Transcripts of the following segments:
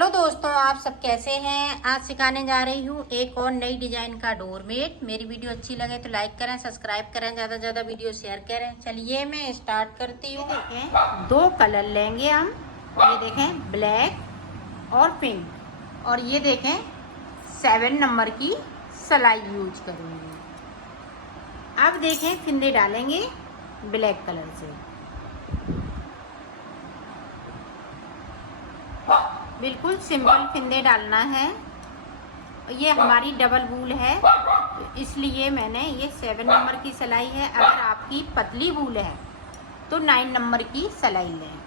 Hello दोस्तों, आप सब कैसे हैं। आज सिखाने जा रही हूँ एक और नई डिजाइन का डोरमेट। मेरी वीडियो अच्छी लगे तो लाइक करें, सब्सक्राइब करें, ज़्यादा से ज़्यादा वीडियो शेयर करें। चलिए मैं स्टार्ट करती हूँ। देखें, दो कलर लेंगे हम। ये देखें ब्लैक और पिंक, और ये देखें 7 नंबर की सिलाई यूज करूँगी। अब देखें फिंदे डालेंगे ब्लैक कलर से। बिल्कुल सिंपल फिंदे डालना है। ये हमारी डबल वूल है, तो इसलिए मैंने ये 7 नंबर की सिलाई है। अगर आपकी पतली वूल है तो 9 नंबर की सिलाई लें।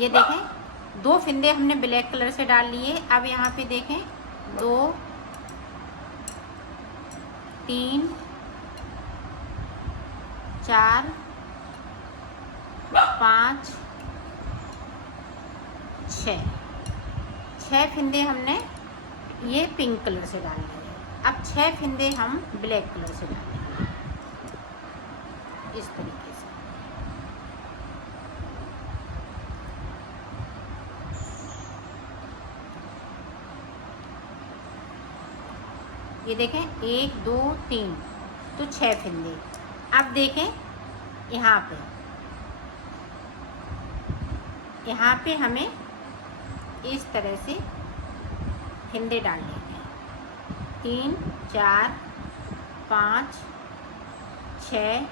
ये देखें, दो फिंदे हमने ब्लैक कलर से डाल लिए। अब यहाँ पे देखें 2 3 4 5 6 फिंदे हमने ये पिंक कलर से डाल दिए। अब 6 फिंदे हम ब्लैक कलर से डालेंगे इस तरीके से। ये देखें 1 2 3 तो 6 फिंदे। अब देखें यहाँ पे हमें इस तरह से फिंदे डालने हैं। 3 4 5 6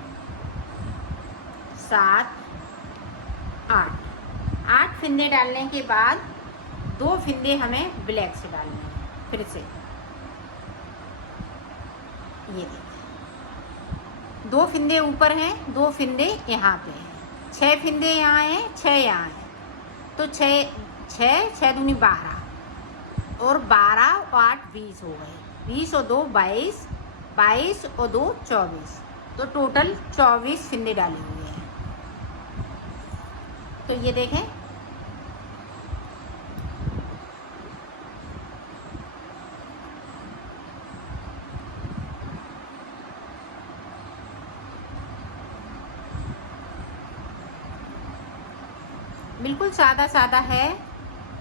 7 8 फिंदे डालने के बाद 2 फिंदे हमें ब्लैक से डालने हैं। फिर से ये देखिए, 2 फिंदे ऊपर हैं, 2 फिंदे यहाँ पे हैं। 6 फिंदे यहाँ हैं, 6 यहाँ हैं, तो 6 दूनी 12 और 12 और 8 20 हो गए। 20 और 2 22, 22 और 2 24, तो टोटल 24 फिंदे डाले हुए हैं। तो ये देखें, बिल्कुल सादा सादा है।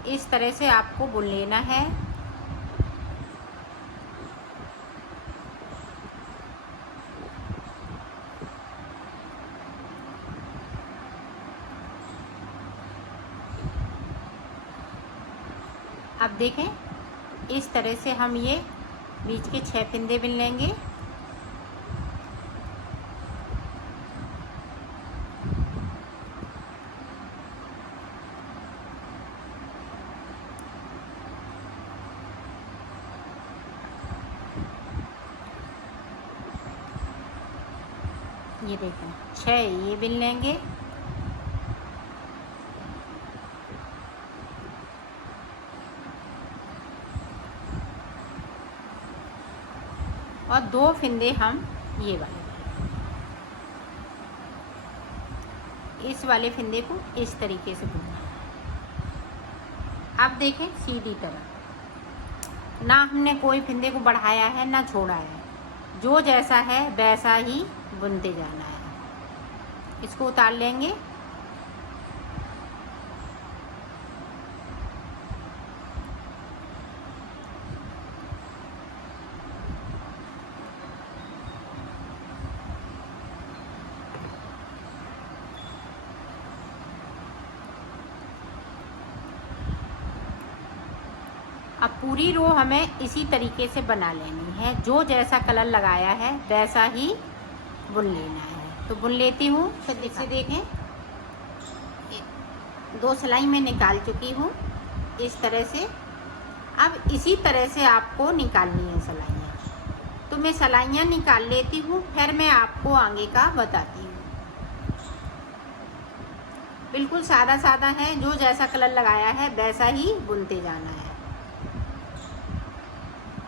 इस तरह से आपको बुन लेना है। अब देखें, इस तरह से हम ये बीच के 6 फिंदे बुन लेंगे। ये देखें 6 ये बुन लेंगे, और 2 फिंदे हम ये वाले, इस वाले फिंदे को इस तरीके से बुनना है। अब देखें सीधी तरह, ना हमने कोई फिंदे को बढ़ाया है ना छोड़ा है, जो जैसा है वैसा ही बुनते जाना है। इसको उतार लेंगे। अब पूरी रो हमें इसी तरीके से बना लेनी है। जो जैसा कलर लगाया है वैसा ही बुन लेना है। तो बुन लेती हूँ। तो देखिए, देखें 2 सिलाई मैं निकाल चुकी हूँ इस तरह से। अब इसी तरह से आपको निकालनी है सिलाइयाँ। तो मैं सिलाइयाँ निकाल लेती हूँ, फिर मैं आपको आगे का बताती हूँ। बिल्कुल सादा सादा है, जो जैसा कलर लगाया है वैसा ही बुनते जाना है।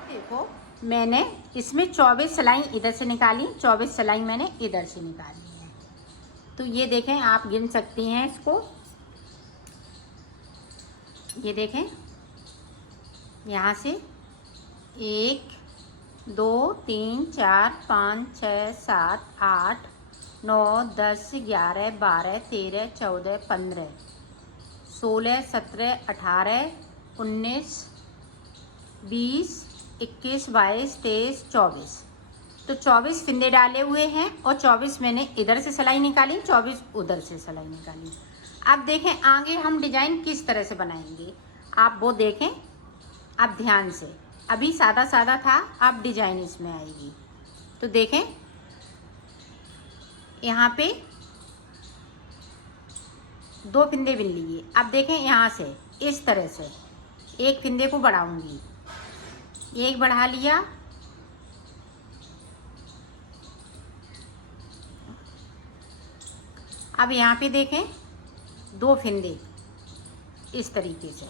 देखो, मैंने इसमें 24 सिलाई इधर से निकाली, 24 सिलाई मैंने इधर से निकाली है। तो ये देखें, आप गिन सकती हैं इसको। ये देखें, यहाँ से 1 2 3 4 5 6 7 8 9 10 11 12 13 14 15 16, 17, 18, 19, 20, 21, 22, 23, 24। तो 24 फिंदे डाले हुए हैं और 24 मैंने इधर से सिलाई निकाली, 24 उधर से सिलाई निकाली। अब देखें आगे हम डिजाइन किस तरह से बनाएंगे, आप वो देखें। आप ध्यान से, अभी सादा सादा था, अब डिजाइन इसमें आएगी। तो देखें यहाँ पे 2 फिंदे बिन लिए। अब देखें यहाँ से इस तरह से एक फिंदे को बढ़ाऊंगी, एक बढ़ा लिया, अब यहाँ पे देखें 2 फिंदे इस तरीके से।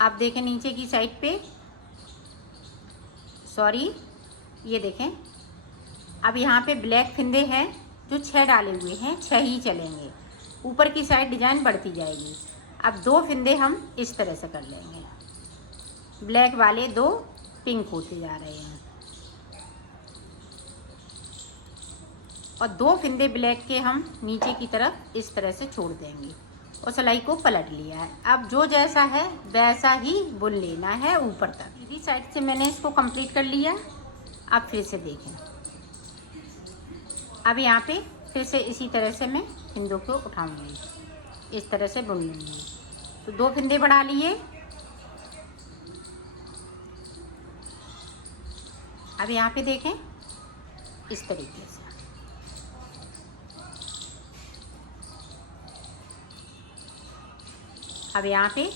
आप देखें नीचे की साइड पे, सॉरी ये देखें, अब यहाँ पे ब्लैक फिंदे हैं जो 6 डाले हुए हैं, 6 ही चलेंगे। ऊपर की साइड डिजाइन बढ़ती जाएगी। अब 2 फिंदे हम इस तरह से कर लेंगे, ब्लैक वाले 2 पिंक होते जा रहे हैं और 2 फिंदे ब्लैक के हम नीचे की तरफ इस तरह से छोड़ देंगे और सिलाई को पलट लिया है। अब जो जैसा है वैसा ही बुन लेना है ऊपर तक। इसी साइड से मैंने इसको कंप्लीट कर लिया। अब फिर से देखें, अब यहाँ पे फिर से इसी तरह से मैं फिंदों को उठाऊंगी, इस तरह से बुन लूँगी। तो 2 फिंदे बढ़ा लिए। अब यहाँ पे देखें इस तरीके से, अब यहाँ पे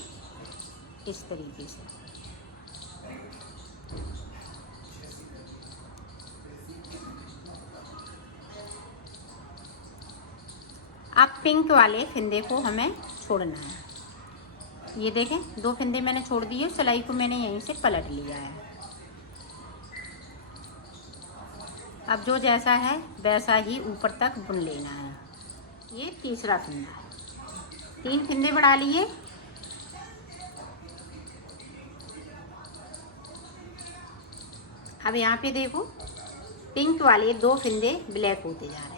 इस तरीके से। अब पिंक वाले फिंदे को हमें छोड़ना है। ये देखें 2 फिंदे मैंने छोड़ दिए, सिलाई को मैंने यहीं से पलट लिया है। अब जो जैसा है वैसा ही ऊपर तक बुन लेना है। ये तीसरा फिंदा है, 3 फिंदे बढ़ा लिए। अब यहाँ पे देखो पिंक वाले 2 फिंदे ब्लैक होते जा रहे हैं।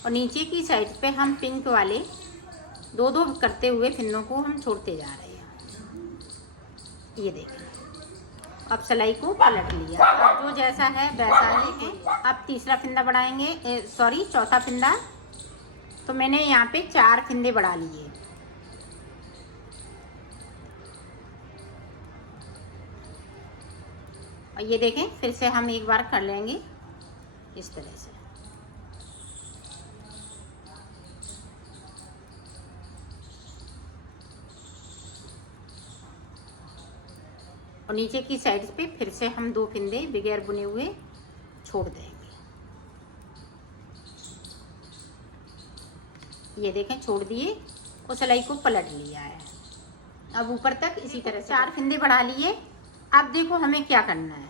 और नीचे की साइड पे हम पिंक वाले 2-2 करते हुए फिंदों को हम छोड़ते जा रहे हैं। ये देखें, अब सिलाई को पलट लिया। अब जो जैसा है वैसा ही है। अब तीसरा फिंदा बढ़ाएंगे, सॉरी चौथा फिंदा। तो मैंने यहाँ पे 4 फिंदे बढ़ा लिए। और ये देखें फिर से हम एक बार कर लेंगे इस तरह से। और नीचे की साइड पे फिर से हम 2 फिंदे बगैर बुने हुए छोड़ देंगे। ये देखें छोड़ दिए और सिलाई को पलट लिया है। अब ऊपर तक इसी तरह से 4 फिंदे बढ़ा लिए। अब देखो हमें क्या करना है,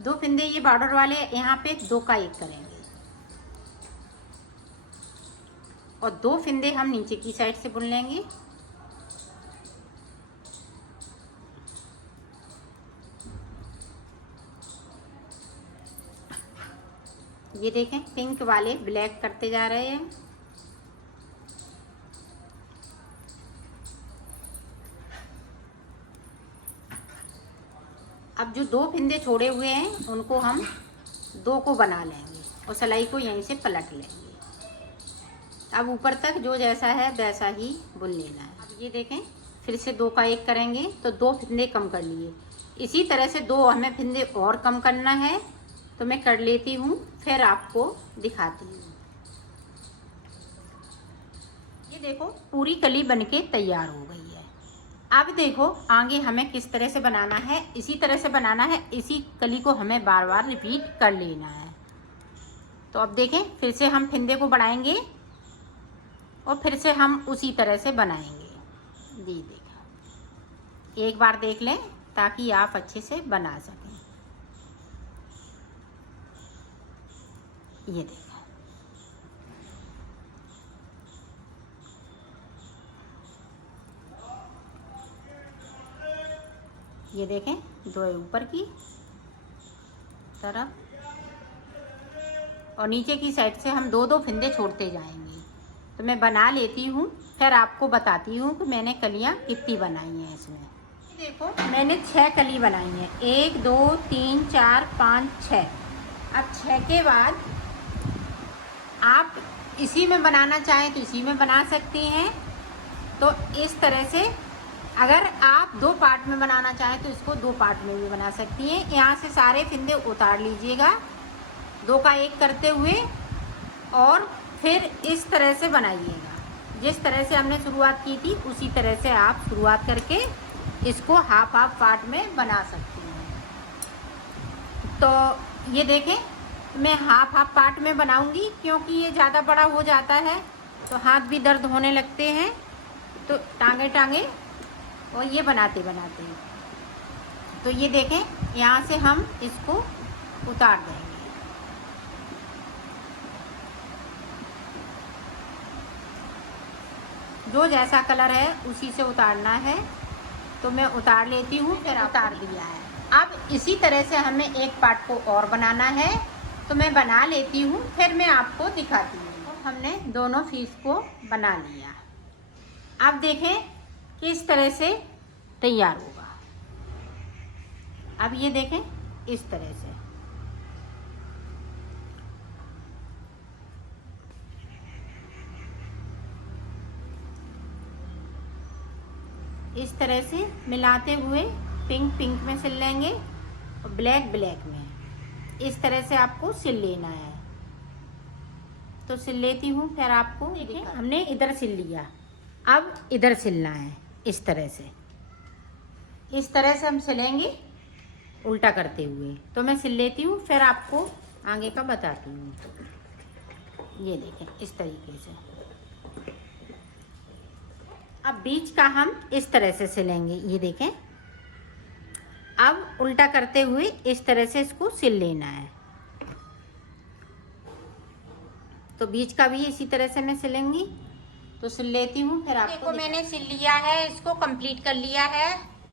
2 फिंदे ये बॉर्डर वाले यहाँ पे 2 का 1 करेंगे और 2 फिंदे हम नीचे की साइड से बुन लेंगे। ये देखें पिंक वाले ब्लैक करते जा रहे हैं। अब जो 2 फिंदे छोड़े हुए हैं उनको हम 2 को बना लेंगे और सिलाई को यहीं से पलट लेंगे। अब ऊपर तक जो जैसा है वैसा ही बुन लेना है। अब ये देखें फिर से 2 का 1 करेंगे तो 2 फिंदे कम कर लिए। इसी तरह से 2 हमें फिंदे और कम करना है, तो मैं कर लेती हूँ फिर आपको दिखाती हूँ। ये देखो पूरी कली बनके तैयार हो गई है। अब देखो आगे हमें किस तरह से बनाना है, इसी तरह से बनाना है। इसी कली को हमें बार बार रिपीट कर लेना है। तो अब देखें फिर से हम फिंदे को बढ़ाएंगे और फिर से हम उसी तरह से बनाएंगे। जी देखें, एक बार देख लें ताकि आप अच्छे से बना सकें। ये देखो, ये देखें, दो ऊपर की तरफ और नीचे की साइड से हम दो दो फंदे छोड़ते जाएंगे। तो मैं बना लेती हूँ, फिर आपको बताती हूँ कि मैंने कलियाँ कितनी बनाई हैं इसमें। देखो मैंने 6 कली बनाई हैं, 1 2 3 4 5 6। अब 6 के बाद आप इसी में बनाना चाहें तो इसी में बना सकती हैं। तो इस तरह से अगर आप 2 पार्ट में बनाना चाहें तो इसको 2 पार्ट में भी बना सकती हैं। यहाँ से सारे फंदे उतार लीजिएगा 2 का 1 करते हुए और फिर इस तरह से बनाइएगा। जिस तरह से हमने शुरुआत की थी उसी तरह से आप शुरुआत करके इसको हाफ हाफ पार्ट में बना सकती हैं। तो ये देखें, मैं हाफ हाफ पार्ट में बनाऊंगी क्योंकि ये ज़्यादा बड़ा हो जाता है तो हाथ भी दर्द होने लगते हैं, तो टांगे टांगे और ये बनाते बनाते। तो ये देखें, यहाँ से हम इसको उतार देंगे। जो जैसा कलर है उसी से उतारना है, तो मैं उतार लेती हूँ, फिर उतार दिया है। अब इसी तरह से हमें एक पार्ट को और बनाना है, तो मैं बना लेती हूँ, फिर मैं आपको दिखाती हूँ। तो हमने दोनों पीस को बना लिया। अब देखें किस तरह से तैयार होगा। अब ये देखें इस तरह से। इस तरह से मिलाते हुए पिंक पिंक में सिल लेंगे और ब्लैक ब्लैक में। इस तरह से आपको सिल लेना है। तो सिल लेती हूँ, फिर आपको देखिए हमने इधर सिल लिया, अब इधर सिलना है इस तरह से। इस तरह से हम सिलेंगे उल्टा करते हुए। तो मैं सिल लेती हूँ, फिर आपको आगे का बताती हूँ। ये देखें इस तरीके से। अब बीच का हम इस तरह से सिलेंगे। ये देखें, अब उल्टा करते हुए इस तरह से इसको सिल लेना है। तो बीच का भी इसी तरह से मैं सिलेंगी। तो सिल लेती हूँ, फिर आपको देखो मैंने सिल लिया है, इसको कंप्लीट कर लिया है।